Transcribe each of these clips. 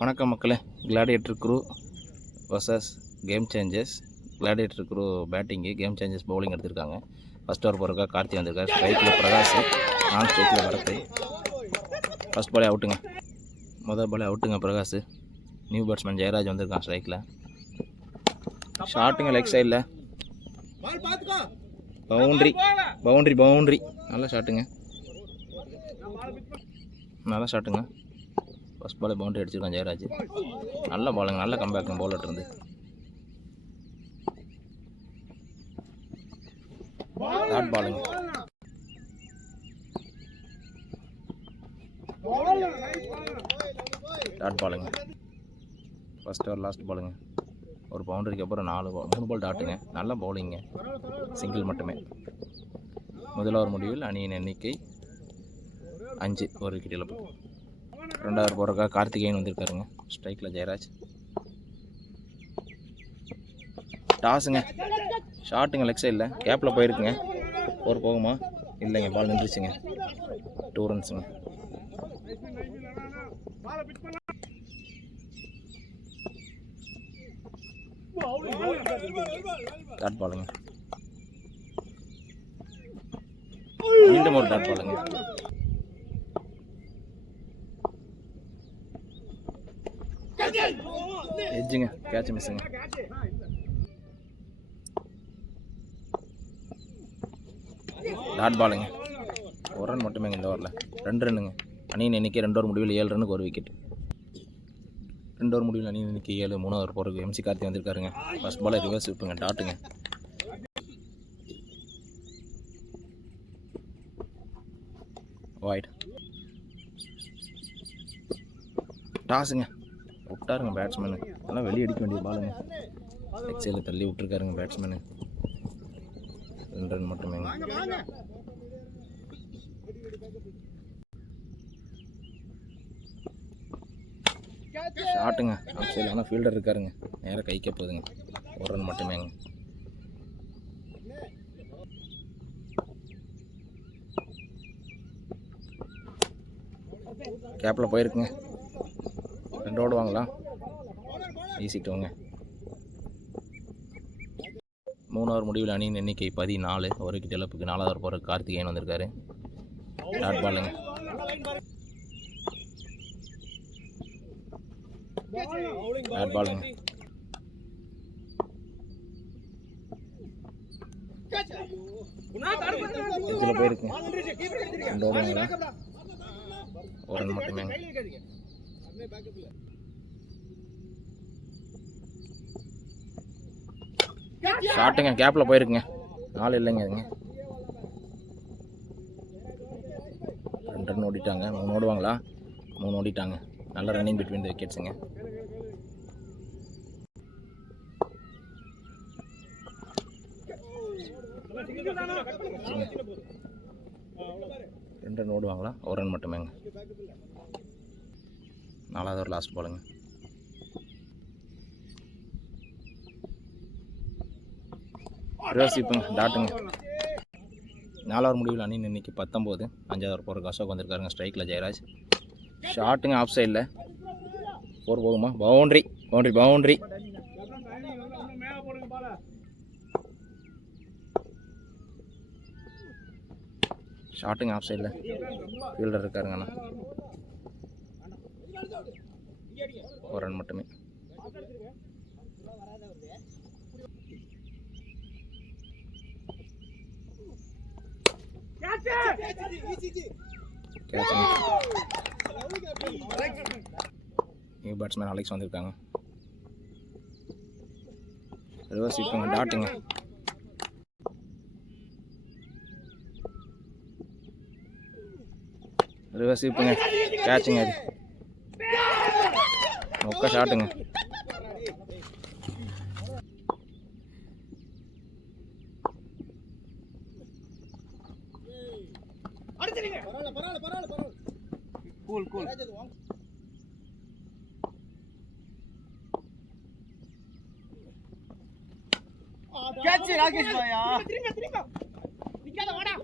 வணக்கம் மக்களே. Gladiator crew versus game changers. Gladiator crew batting, game changers bowling எடுத்திருக்காங்க. First over போகிறக்கா கார்த்தி வந்திருக்காரு. ஸ்ட்ரைக்கில் பிரகாஷ், நான் ஸ்ட்ரைக்கில் வரத்தை. ஃபஸ்ட் பாலே அவுட்டுங்க, முதல் பாலே அவுட்டுங்க பிரகாஷ். நியூ பேட்ஸ்மேன் ஜெயராஜ் வந்திருக்கான் ஸ்ட்ரைக்கில். ஷாட்டுங்க லெக் சைடில், பவுண்ட்ரி பவுண்ட்ரி பவுண்ட்ரி. நல்ல ஷாட்டுங்க, நல்ல ஷாட்டுங்க. ஃபஸ்ட் பாலே பவுண்டரி அடிச்சிருக்கான் ஜெயராஜ். நல்ல பாலுங்க, நல்ல கம்பேக்குங்க பவுலர் இருந்து. டாட் பாலுங்க, டாட் பாலுங்க. ஃபஸ்ட் ஓவர் லாஸ்ட் பாலுங்க. ஒரு பவுண்டரிக்கு அப்புறம் 3 பால் டாட்டுங்க. நல்ல பவுலிங்க, சிங்கிள் மட்டுமே. முதல் ஓவர் முடிவில் அணியின் எண்ணிக்கை 5, ஒரு விக்கெட் இழப்பு. ரெண்டாவது போகிறக்கா கார்த்திகேயன் வந்திருக்காருங்க ஸ்ட்ரைக்கில். ஜெயராஜ் டாஸுங்க, ஷாட்டுங்க லெக் சைடில், கேப்பில் போயிருக்குங்க. ஓவர் போகுமா? இல்லைங்க, பால் நின்றுச்சுங்க. 2 ரன்ஸுங்க. டாட் பாலுங்க, மீண்டும் ஒரு டாட் பாலுங்க. எட்ஜுங்க, கேட்ச் மிஸ்ஸுங்க. டாட் பாலுங்க, ஒரு ரன் மட்டுமே இந்த ஓவரில். 2 ரன்னுங்க. அணியின் எண்ணிக்கை 2 ஓவர் முடிவில் 7 ரன்னுக்கு ஒரு விக்கெட். 2 ஓவர் முடிவில் அணியின் எண்ணிக்கை 7. 3 ஓவர் போகிறதுக்கு எம்சி கார்த்தி வந்திருக்காருங்க. ஃபஸ்ட் பாலை ரிவர்ஸ் விப்புங்க, டாட்டுங்க. வைட் டாஸுங்க, விட்டாருங்க பேட்ஸ்மேனு. அதெல்லாம் வெளியே அடிக்க வேண்டிய பாலுங்க. லெக் சைடில் தள்ளி விட்டுருக்காருங்க பேட்ஸ்மேனு. 2 ரன் மட்டுமே. ஷாட்டுங்க ஆஃப் சைடில், ஆனால் ஃபீல்டர் இருக்காருங்க. நேராக கைக்க போகுதுங்க. 1 ரன் மட்டுமேங்க. கேப்பில் போயிருக்குங்க. 2 ஓடுவாங்களா? ஈஸி டூங்க. 3 ஓவர் முடிவில் அணியின் எண்ணிக்கை 14, ஒரு விக்கெட் இழப்புக்கு. 4வது ஓவர் போகிற கார்த்திகேயன் வந்திருக்காரு. டாட் பாலுங்க, டாட் பாலுங்க. இதில் போயிருக்குங்க. 2 ஓடுவாங்களா? 1 ரன் மட்டுமே. ஷாட்டுங்க, கேப்பில் போயிருக்குங்க. 4 இல்லைங்க. 2 ரன் ஓடிட்டாங்க. 3 ஓடுவாங்களா? 3 ஓடிட்டாங்க. நல்ல ரன்னிங் பிட்வீன் த விக்கெட்ஸுங்க. ரெண்டு ரன் ஓடுவாங்களா? 1 ரன் மட்டுமேங்க. 4வது ஒரு லாஸ்ட் பாலுங்க. ரிவர்ஸ் இப்போங்க, டாட்டுங்க. 4 ஓவர் முடிவில் அணியின் எண்ணிக்கை 19. 5வது ஓவர் போகிறக்கு அசோக் வந்திருக்காருங்க ஸ்ட்ரைக்கில். ஜெயராஜ் ஷாட்டுங்க ஆஃப் சைடில். 4 போகுமா? Boundary boundary boundary. ஷாட்டுங்க ஆஃப் சைடில், ஃபீல்டர் இருக்காருங்கண்ணா. 1 ரன் மட்டுமே. நியூ பேட்ஸ்மேன் அலெக்ஸ் வந்திருக்காங்க. ரிவர்ஸ் இப்போங்க, டாட்டுங்க. ரிவர்ஸ் இப்போங்க, கேட்சுங்க. அது ஒக்க ஷாட்டுங்க. Cool cool. கேட்ச் ராகேஷ் பாயா. நிக்காத வாடா.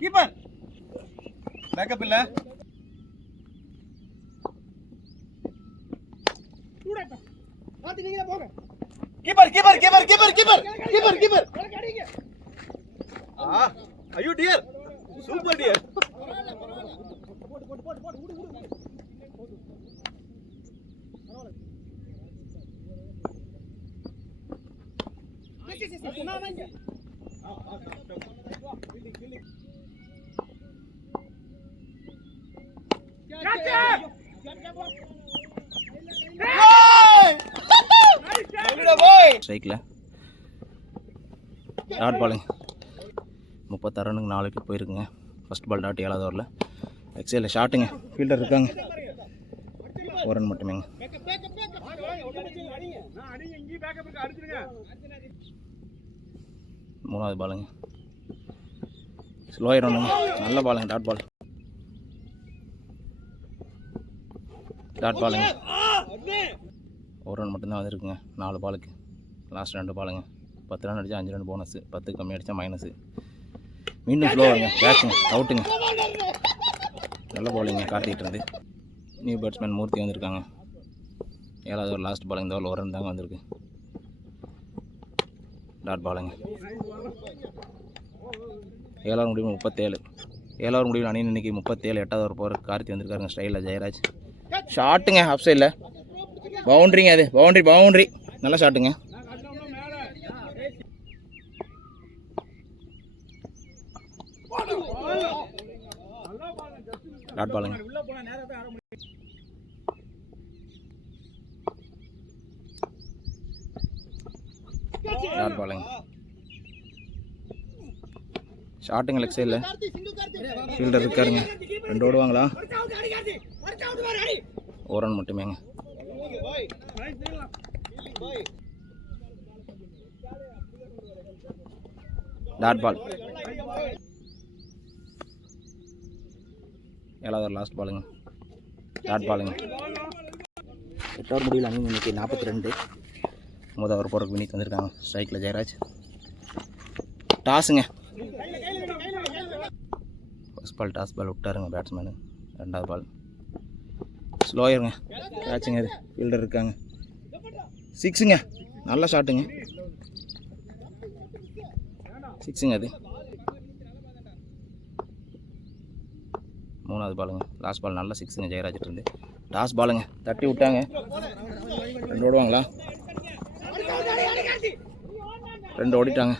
கீப்பர் பேக்கப் இல்ல keeper keeper keeper keeper keeper keeper keeper ஐயோ டியர் சூப்பர் டியர் ஸ்ட்ரைக்கில் டாட் பாலுங்க 36 ரன்னுக்கு 4 விக்கெட் போயிருக்குங்க. ஃபஸ்ட் பால் டாட் 7வது ஓவரில். எக்ஸைல ஷாட்டுங்க, ஃபீல்டர் இருக்காங்க, ஒரு ரன் மட்டுமேங்க. 3வது பாலுங்க, ஸ்லோயர் ஒன்றுங்க, நல்ல பாலுங்க, டாட் பால். டாட் பாலுங்க, ஒரு ரன் மட்டும்தான் வந்துருக்குங்க 4 பாலுக்கு. லாஸ்ட் 2 பாலுங்க, 10 ரன் அடித்தா 5 ரன் போனஸு, 10 கம்மி அடித்தா மைனஸு. மீண்டும் ஸ்லோவாங்க, கேட்சுங்க, அவுட்டுங்க. நல்ல பாலிங்க கார்த்திகிட்டு இருந்து. நியூ பேட்ஸ்மேன் மூர்த்தி வந்திருக்காங்க. 7வது ஒரு லாஸ்ட் பாலுங்க, இந்த ஒரு ரன் தாங்க வந்திருக்கு. டாட் பாலுங்க. 7வது முடிவு 37. 7வது முடிவில் அணி இன்னைக்கு 37. 8வது ஒரு போகிற கார்த்தி வந்திருக்காருங்க ஸ்டைலில். ஜெயராஜ் ஷாட்டுங்க, ஆஃப் சைடில் பவுண்ட்ரிங்க, அது பவுண்ட்ரி நல்ல ஷாட்டுங்க. டாட் பாலுங்க. டாட் பாலுங்க, ஷாட்டுங்க, லெக் சைடில் ஃபீல்டர் இருக்காருங்க. 2 ஓடுவாங்களா? ஒரு ரன் மட்டுமேங்க. Dot ball. 7வது ஒரு லாஸ்ட் பாலுங்க, டாட் பாலுங்க. 8வது முடிவில் அணி இன்னைக்கு 42. 9வது ஒரு போகிறக்கு வினித் வந்திருக்காங்க. ஸ்ட்ரைக்கில் ஜெயராஜ். டாஸுங்க, ஃபர்ஸ்ட் பால் டாஸ் பால் விட்டாருங்க பேட்ஸ்மேனு. 2வது பால் ஸ்லோயருங்க, கேட்சுங்க, அது ஃபீல்டர் இருக்காங்க. 6ங்க, நல்ல ஷாட்டுங்க, 6ங்க அது. 3வது பாலுங்க, லாஸ்ட் பால் நல்ல 6ங்க ஜெயராஜிட்டு இருந்து. டாஸ் பாலுங்க, தட்டி விட்டாங்க. 2 ஓடுவாங்களா? 2 ஓடிட்டாங்க.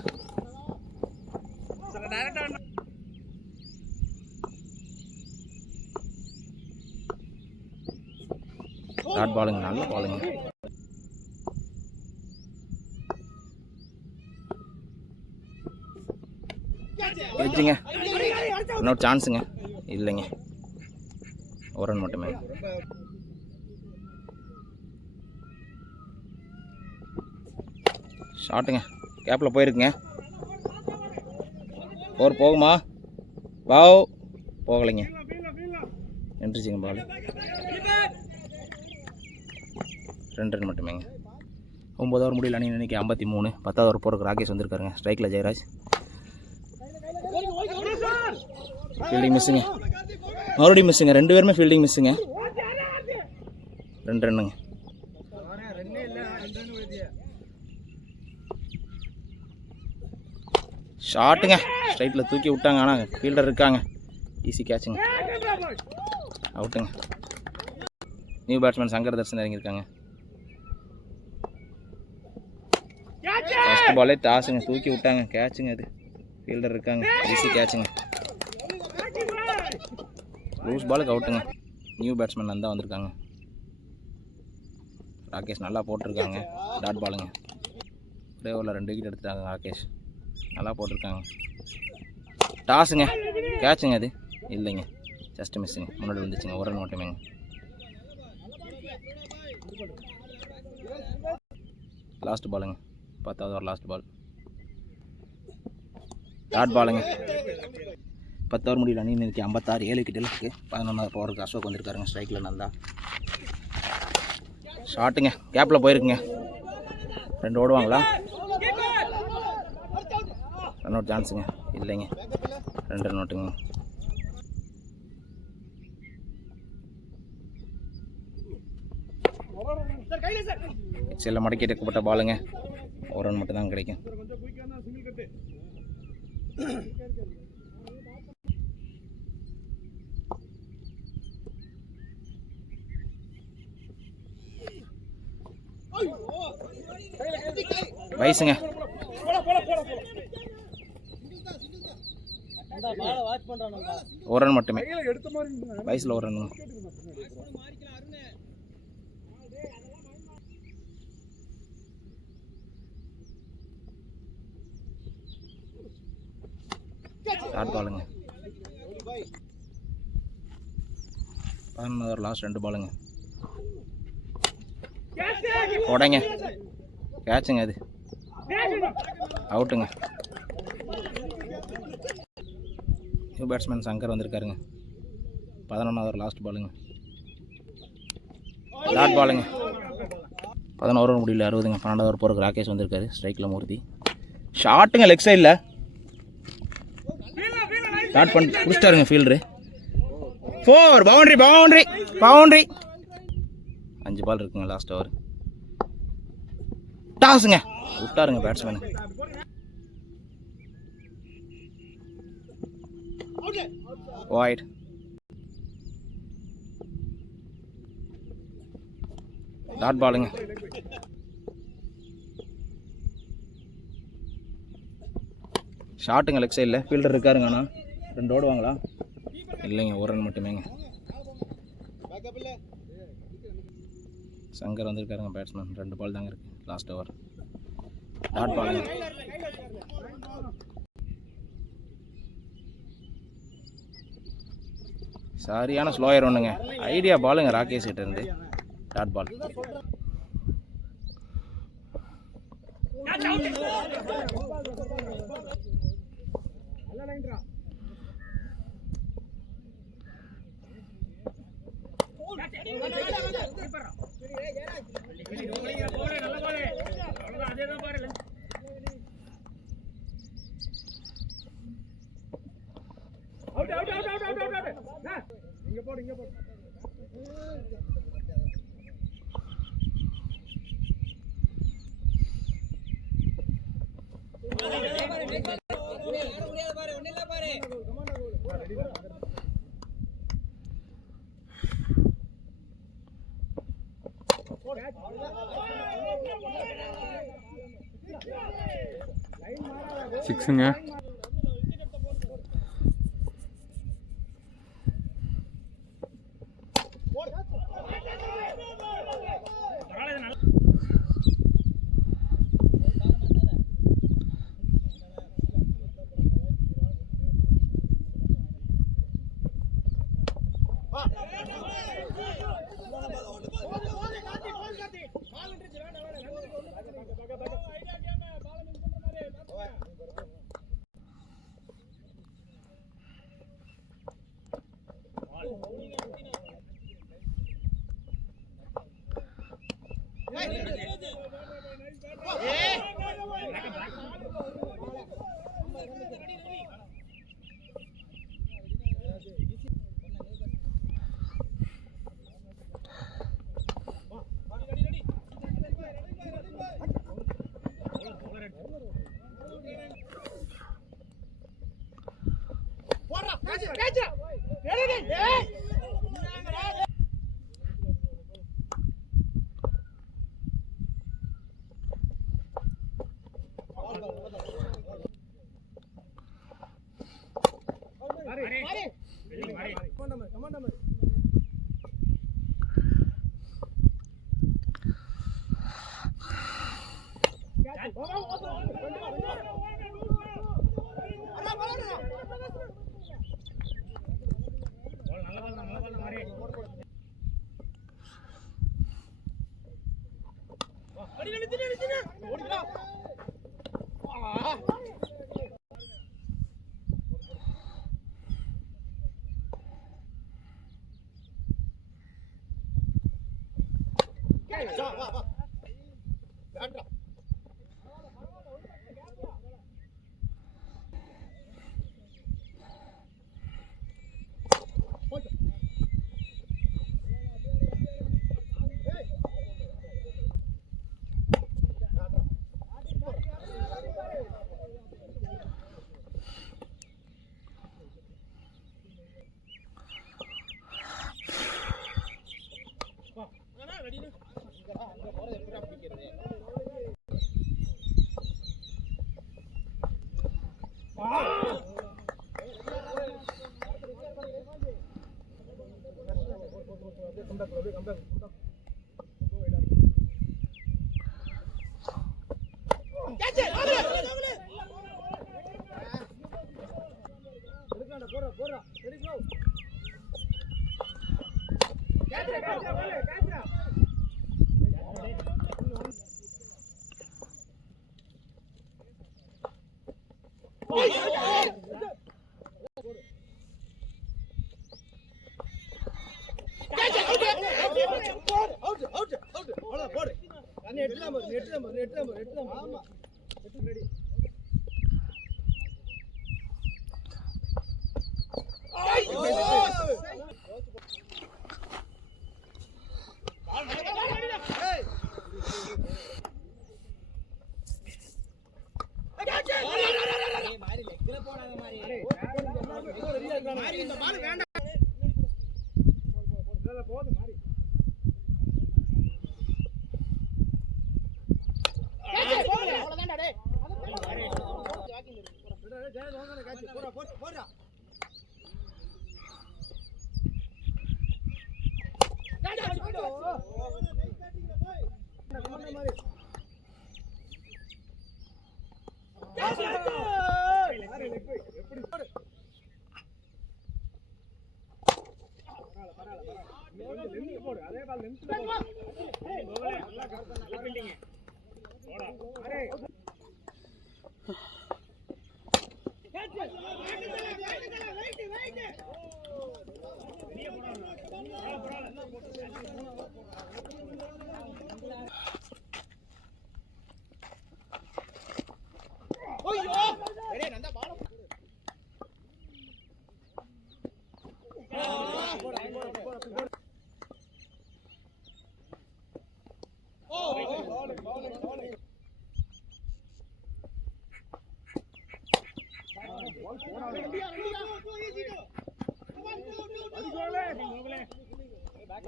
டாட் பாலுங்க, நல்ல பாலுங்க. எட்ஜுங்க, இன்னொரு சான்ஸுங்க, இல்லைங்க, ஒரு ரன் மட்டுமே. ஷாட்டுங்க, கேப்பில் போயிருக்குங்க. 4 போகுமா? பாவ் போகலைங்க, நின்றுச்சுங்க பால். 2 ரன் மட்டுமேங்க. 9வது ஓவர் முடியல அணி இன்னைக்கு 53. 10வது ஓவர் போகிறக்கு ராகேஷ் வந்திருக்காருங்க. ஸ்ட்ரைக்கில் ஜெயராஜ். ஃபீல்டிங் மிஸ்ஸுங்க, மறுபடியும் மிஸ்ஸுங்க, 2 பேருமே ஃபீல்டிங் மிஸ்ஸுங்க. 2 ரன்னுங்க. ஷாட்டுங்க, ஸ்ட்ரைட்டில் தூக்கி விட்டாங்க, ஆனால் ஃபீல்டர் இருக்காங்க. ஈஸி கேட்சுங்க, அவுட்டுங்க. நியூ பேட்ஸ்மேன் சங்கர் தர்ஷன் இறங்கியிருக்காங்க. ஃபஸ்ட் பாலே டாஸுங்க, தூக்கி விட்டாங்க, கேட்சுங்க, அது ஃபீல்டர் இருக்காங்க. ஈஸி கேட்சுங்க, லூஸ் பாலுக்கு அவுட்டுங்க. நியூ பேட்ஸ்மேன் தான் வந்திருக்காங்க. ராகேஷ் நல்லா போட்டிருக்காங்க. டாட் பாலுங்க. ஒரே ஓவரில் 2 விக்கெட் எடுத்துட்டாங்க ராகேஷ், நல்லா போட்டிருக்காங்க. டாஸுங்க, கேட்சுங்க, அது இல்லைங்க, ஜஸ்ட் மிஸ்ஸுங்க, முன்னாடி வந்துச்சுங்க, ஒரு ரன் மட்டுமேங்க. லாஸ்ட் பாலுங்க, 10வது ஓவர் லாஸ்ட் பால். டாட் பாலுங்க. 10 ஓவர் முடியல, அணி இன்னைக்கு 56, 7 விக்கெட்டில் இருக்குது. 11வது ஓவருக்கு அசோக் வந்திருக்காருங்க, ஸ்ட்ரைக்கில் நந்தா. ஷாட்டுங்க, கேப்பில் போயிருக்குங்க. 2 ஓடுவாங்களா? ரன் அவுட் சான்ஸுங்க இல்லைங்க, 2 ரன் அவுட்டுங்க. எக்ஸலில் மடக்கி எடுக்கப்பட்ட பாலுங்க, 1 ரன் மட்டும் தான் கிடைக்கும். வயசுங்க 1 ரன் மட்டுமே, வயசில் 1 ரன். டாட் பாலுங்க. 11வது ஓவர் லாஸ்ட் 2 பாலுங்க. உடைங்க, கேட்சுங்க, அது அவுட்டுங்க. நியூ பேட்ஸ்மேன் சங்கர் வந்திருக்காருங்க. 11வது ஓவர் லாஸ்ட் பாலுங்க. டாட் பாலுங்க. 11 ஓவர் முடியல 60ங்க. 12வது ஓவர் போகிறக்கு ராகேஷ் வந்திருக்காரு, ஸ்ட்ரைக்கில் மூர்த்தி. ஷாட்டுங்க, லெக் சைடில் டாட் பண்ணி பிடிச்சிட்டாருங்க fielder. 4 boundary boundary boundary. 5 ball இருக்குங்க லாஸ்ட் ஓவர். டாஸுங்க, விட்டாருங்க பேட்ஸ்மேனு. வைட். டாட் பாலுங்க. ஷாட்டுங்க, லெக் சைடில் ஃபீல்டர் இருக்காருங்க. அண்ணா 2 ஓடுவாங்களா? இல்லைங்க, 1 ரன் மட்டுமேங்க. சங்கர் வந்திருக்காருங்க பேட்ஸ்மேன். 2 பால் தாங்க இருக்குது லாஸ்ட் ஓவர். டாட் பாலுங்க. சரியான ஸ்லோயர் ஒன்றுங்க, ஐடியா பாலுங்க ராகேஷ் கிட்ட இருந்து. Dot ball. சிக்ஸுங்க.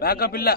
பேக்கப் இல்ல.